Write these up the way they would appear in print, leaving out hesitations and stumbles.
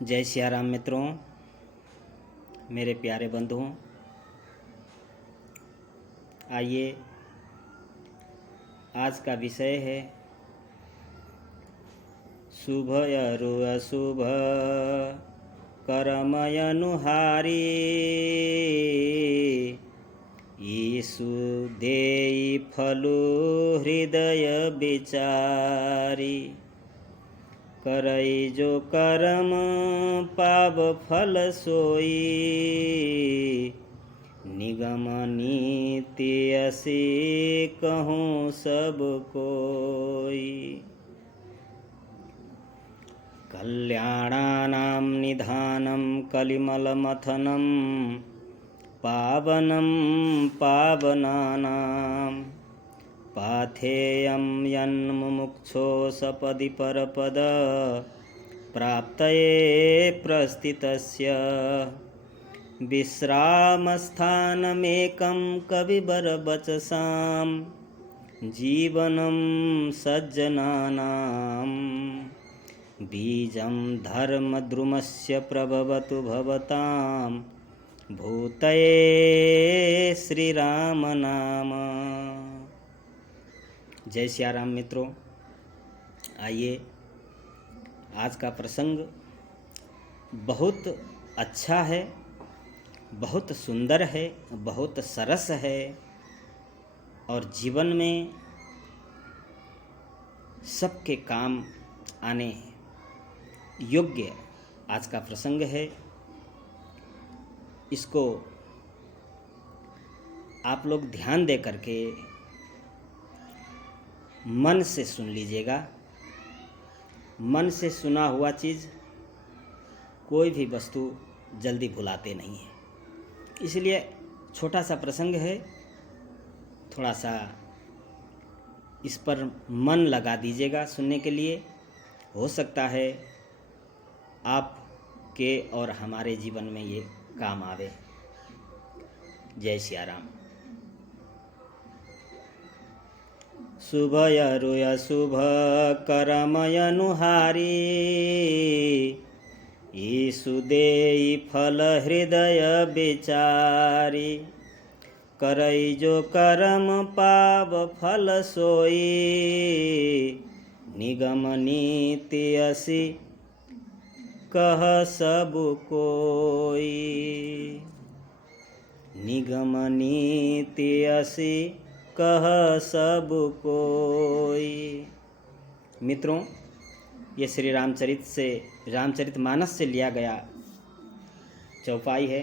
जय सिया राम मित्रों, मेरे प्यारे बंधुओं। आइए, आज का विषय है शुभ अरु अशुभ कर्म अनुहारी, ईसु देई फलु हृदय विचारी। करई जो कर्म पाव फल सोई, निगम नीति असी कहूँ सब कोई। कल्याणानां निधानं कलिमलमथनं, पावनं पावनानां। पाथेयं यन्मुमुक्षो सपदि परपद, प्राप्तये प्रस्थितस्य। विश्रामस्थानमेकं कविवरवचसां, जीवनं सज्जनानां। बीजं धर्मद्रुमस्य प्रभवतु भवतां, भूतये श्रीराम नाम। जय सिया राम मित्रों। आइए, आज का प्रसंग बहुत अच्छा है, बहुत सुंदर है, बहुत सरस है और जीवन में सबके काम आने योग्य आज का प्रसंग है। इसको आप लोग ध्यान दे करके मन से सुन लीजिएगा। मन से सुना हुआ चीज़ कोई भी वस्तु जल्दी भुलाते नहीं है। इसलिए छोटा सा प्रसंग है, थोड़ा सा इस पर मन लगा दीजिएगा सुनने के लिए। हो सकता है आपके और हमारे जीवन में ये काम आवे। जय सिया राम। शुभ अरु अशुभ कर्म अनुहारी, ईसु देई फल हृदय विचारी। करई जो कर्म पाव फल सोई, निगम नीति असी कह सब कोई। निगम नीति असी कह सब कोई। मित्रों, ये श्री रामचरितमानस से लिया गया चौपाई है।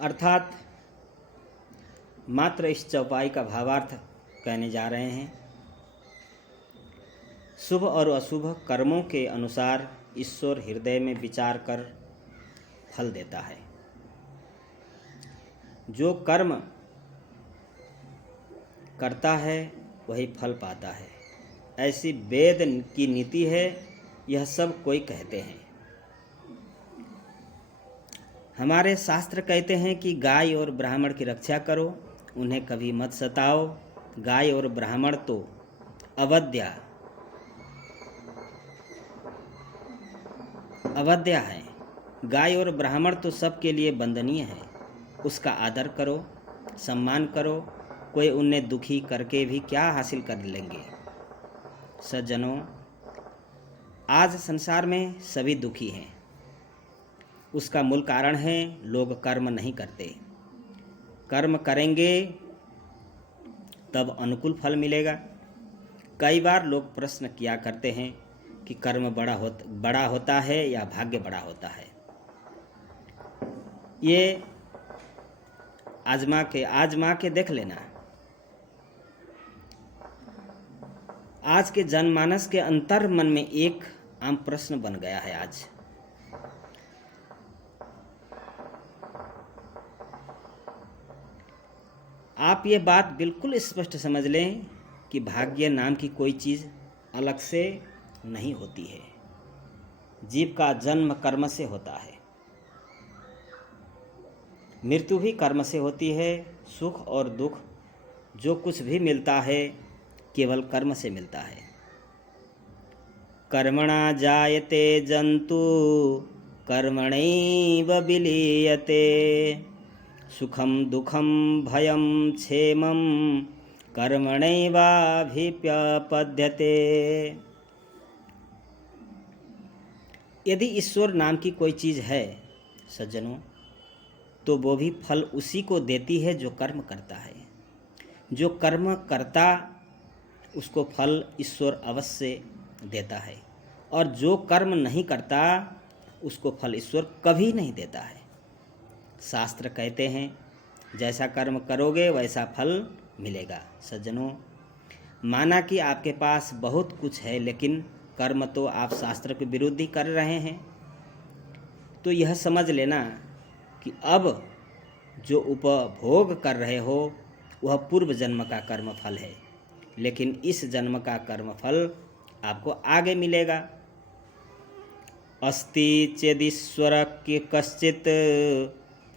अर्थात मात्र इस चौपाई का भावार्थ कहने जा रहे हैं। शुभ और अशुभ कर्मों के अनुसार ईश्वर हृदय में विचार कर फल देता है। जो कर्म करता है वही फल पाता है, ऐसी वेद की नीति है। यह सब कोई कहते हैं। हमारे शास्त्र कहते हैं कि गाय और ब्राह्मण की रक्षा करो, उन्हें कभी मत सताओ। गाय और ब्राह्मण तो अवध्या है। गाय और ब्राह्मण तो सबके लिए वंदनीय है। उसका आदर करो, सम्मान करो। कोई उन्हें दुखी करके भी क्या हासिल कर लेंगे। सज्जनों, आज संसार में सभी दुखी हैं। उसका मूल कारण है लोग कर्म नहीं करते। कर्म करेंगे तब अनुकूल फल मिलेगा। कई बार लोग प्रश्न किया करते हैं कि कर्म बड़ा होता है या भाग्य बड़ा होता है। ये आजमा के देख लेना। आज के जनमानस के अंतर मन में एक आम प्रश्न बन गया है। आज आप ये बात बिल्कुल स्पष्ट समझ लें कि भाग्य नाम की कोई चीज़ अलग से नहीं होती है। जीव का जन्म कर्म से होता है, मृत्यु भी कर्म से होती है। सुख और दुख जो कुछ भी मिलता है केवल कर्म से मिलता है। कर्मणा जायते जंतु कर्मणैव विलीयते। सुखम दुखम भयम क्षेमम कर्मणैवाभिप्यपद्यते। यदि ईश्वर नाम की कोई चीज़ है सज्जनों, तो वो भी फल उसी को देती है जो कर्म करता है। जो कर्म करता उसको फल ईश्वर अवश्य देता है, और जो कर्म नहीं करता उसको फल ईश्वर कभी नहीं देता है। शास्त्र कहते हैं जैसा कर्म करोगे वैसा फल मिलेगा। सज्जनों, माना कि आपके पास बहुत कुछ है, लेकिन कर्म तो आप शास्त्र के विरुद्ध ही कर रहे हैं, तो यह समझ लेना कि अब जो उपभोग कर रहे हो वह पूर्व जन्म का कर्म फल है, लेकिन इस जन्म का कर्म फल आपको आगे मिलेगा। अस्ति चेदीश्वर के कश्चित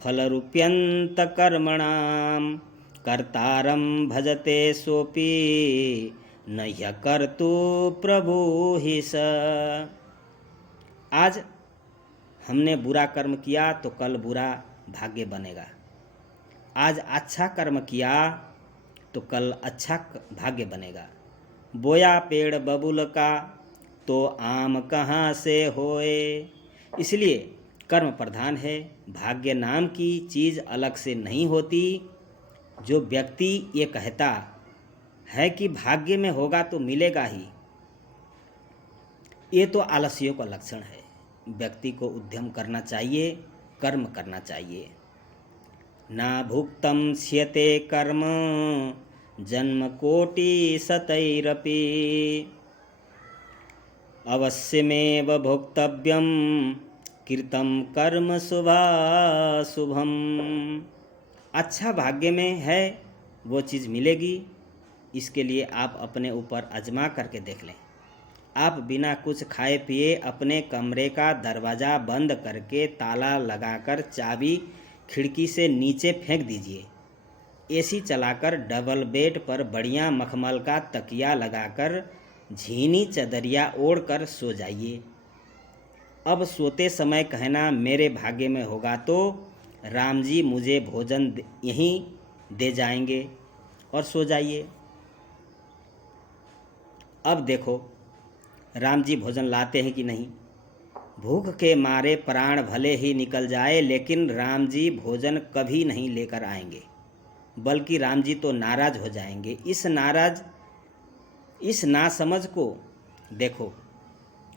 फलरूप्यंत कर्मणाम कर्तारं भजते सोपि न ह्यकर्तु प्रभु हि स। आज हमने बुरा कर्म किया तो कल बुरा भाग्य बनेगा। आज अच्छा कर्म किया तो कल अच्छा भाग्य बनेगा। बोया पेड़ बबूल का तो आम कहाँ से होए। इसलिए कर्म प्रधान है, भाग्य नाम की चीज़ अलग से नहीं होती। जो व्यक्ति ये कहता है कि भाग्य में होगा तो मिलेगा ही, ये तो आलस्यों का लक्षण है। व्यक्ति को उद्यम करना चाहिए, कर्म करना चाहिए। ना भुक्तम स्यते कर्म जन्म कोटि शतैरपि अवश्यमेव भोक्तव्यम कृतं कर्म शुभाशुभम। अच्छा भाग्य में है वो चीज़ मिलेगी। इसके लिए आप अपने ऊपर आजमा करके देख लें। आप बिना कुछ खाए पिए अपने कमरे का दरवाज़ा बंद करके ताला लगाकर चाबी खिड़की से नीचे फेंक दीजिए। एसी चलाकर डबल बेड पर बढ़िया मखमल का तकिया लगाकर झीनी चदरिया ओढ़ कर सो जाइए। अब सोते समय कहना मेरे भाग्य में होगा तो राम जी मुझे भोजन यहीं दे जाएंगे, और सो जाइए। अब देखो राम जी भोजन लाते हैं कि नहीं। भूख के मारे प्राण भले ही निकल जाए, लेकिन राम जी भोजन कभी नहीं लेकर आएंगे, बल्कि राम जी तो नाराज हो जाएंगे। इस नासमझ को देखो।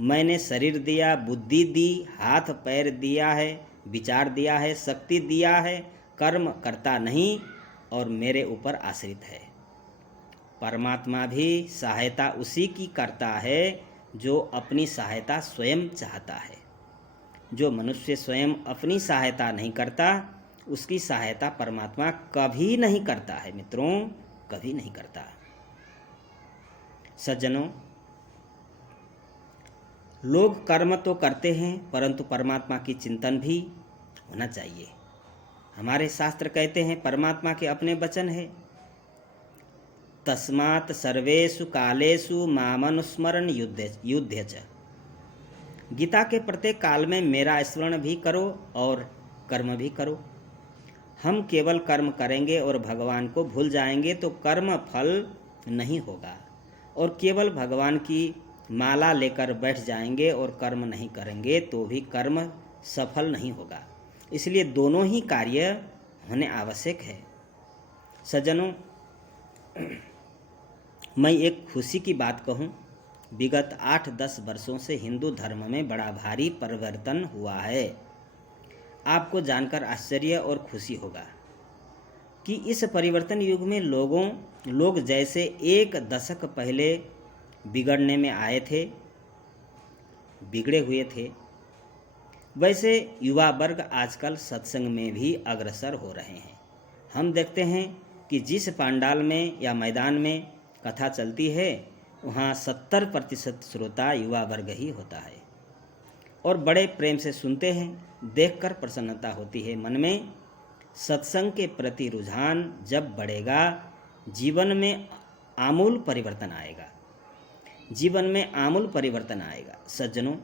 मैंने शरीर दिया, बुद्धि दी, हाथ पैर दिया है, विचार दिया है, शक्ति दिया है, कर्म करता नहीं और मेरे ऊपर आश्रित है। परमात्मा भी सहायता उसी की करता है जो अपनी सहायता स्वयं चाहता है। जो मनुष्य स्वयं अपनी सहायता नहीं करता उसकी सहायता परमात्मा कभी नहीं करता है। मित्रों, कभी नहीं करता। सज्जनों, लोग कर्म तो करते हैं परंतु परमात्मा की चिंतन भी होना चाहिए। हमारे शास्त्र कहते हैं, परमात्मा के अपने वचन है, तस्मात् सर्वेषु कालेषु मामनुस्मरण युध्य च। गीता के प्रत्येक काल में मेरा स्मरण भी करो और कर्म भी करो। हम केवल कर्म करेंगे और भगवान को भूल जाएंगे तो कर्म फल नहीं होगा, और केवल भगवान की माला लेकर बैठ जाएंगे और कर्म नहीं करेंगे तो भी कर्म सफल नहीं होगा। इसलिए दोनों ही कार्य होने आवश्यक है। सज्जनों, मैं एक खुशी की बात कहूँ। विगत 8-10 वर्षों से हिंदू धर्म में बड़ा भारी परिवर्तन हुआ है। आपको जानकर आश्चर्य और खुशी होगा कि इस परिवर्तन युग में लोग जैसे एक दशक पहले बिगड़ने में आए थे, बिगड़े हुए थे, वैसे युवा वर्ग आजकल सत्संग में भी अग्रसर हो रहे हैं। हम देखते हैं कि जिस पंडाल में या मैदान में कथा चलती है वहाँ 70% श्रोता युवा वर्ग ही होता है, और बड़े प्रेम से सुनते हैं। देखकर प्रसन्नता होती है मन में। सत्संग के प्रति रुझान जब बढ़ेगा, जीवन में आमूल परिवर्तन आएगा। जीवन में आमूल परिवर्तन आएगा। सज्जनों,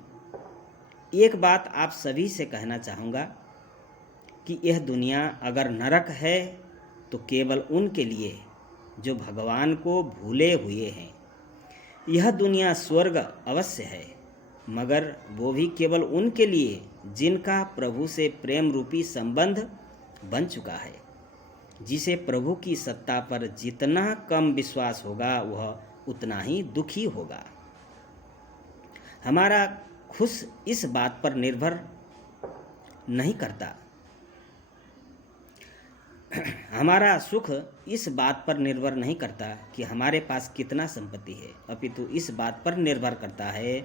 एक बात आप सभी से कहना चाहूँगा कि यह दुनिया अगर नरक है तो केवल उनके लिए जो भगवान को भूले हुए हैं। यह दुनिया स्वर्ग अवश्य है, मगर वो भी केवल उनके लिए जिनका प्रभु से प्रेम रूपी संबंध बन चुका है। जिसे प्रभु की सत्ता पर जितना कम विश्वास होगा वह उतना ही दुखी होगा। हमारा खुश इस बात पर निर्भर नहीं करता हमारा सुख इस बात पर निर्भर नहीं करता कि हमारे पास कितना संपत्ति है, अपितु इस बात पर निर्भर करता है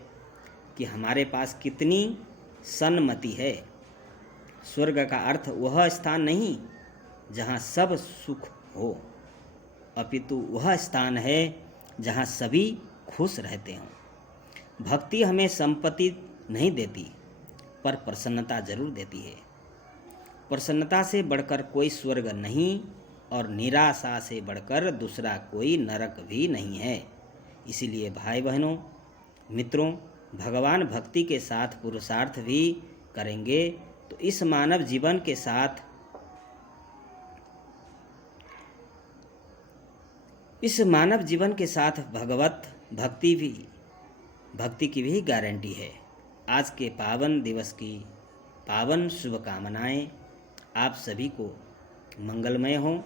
कि हमारे पास कितनी सन्मति है। स्वर्ग का अर्थ वह स्थान नहीं जहाँ सब सुख हो, अपितु वह स्थान है जहाँ सभी खुश रहते हों। भक्ति हमें संपत्ति नहीं देती, पर प्रसन्नता जरूर देती है। प्रसन्नता से बढ़कर कोई स्वर्ग नहीं और निराशा से बढ़कर दूसरा कोई नरक भी नहीं है। इसीलिए भाई बहनों, मित्रों, भगवान भक्ति के साथ पुरुषार्थ भी करेंगे तो इस मानव जीवन के साथ भगवत भक्ति की भी गारंटी है। आज के पावन दिवस की पावन शुभकामनाएं आप सभी को मंगलमय हो।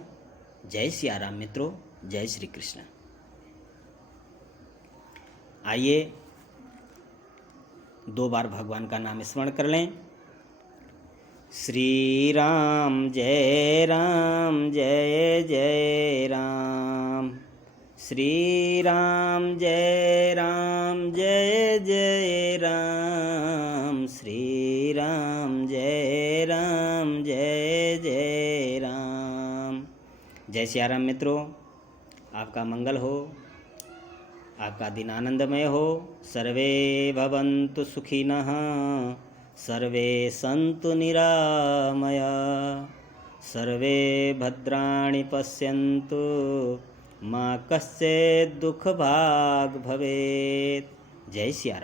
जय सिया राम मित्रों, जय श्री कृष्ण। आइए 2 बार भगवान का नाम स्मरण कर लें। श्री राम जय जय राम, श्री राम जय जय राम, श्री राम जय जय राम। जय सिया राम मित्रों, आपका मंगल हो, आपका दिन आनंदमय हो। सर्वे भवन्तु सुखिनः, सर्वे सन्तु निरामया, सर्वे भद्राणि पश्यन्तु, मा कश्चित् दुःखभाग् भवेत्। जय सिया राम।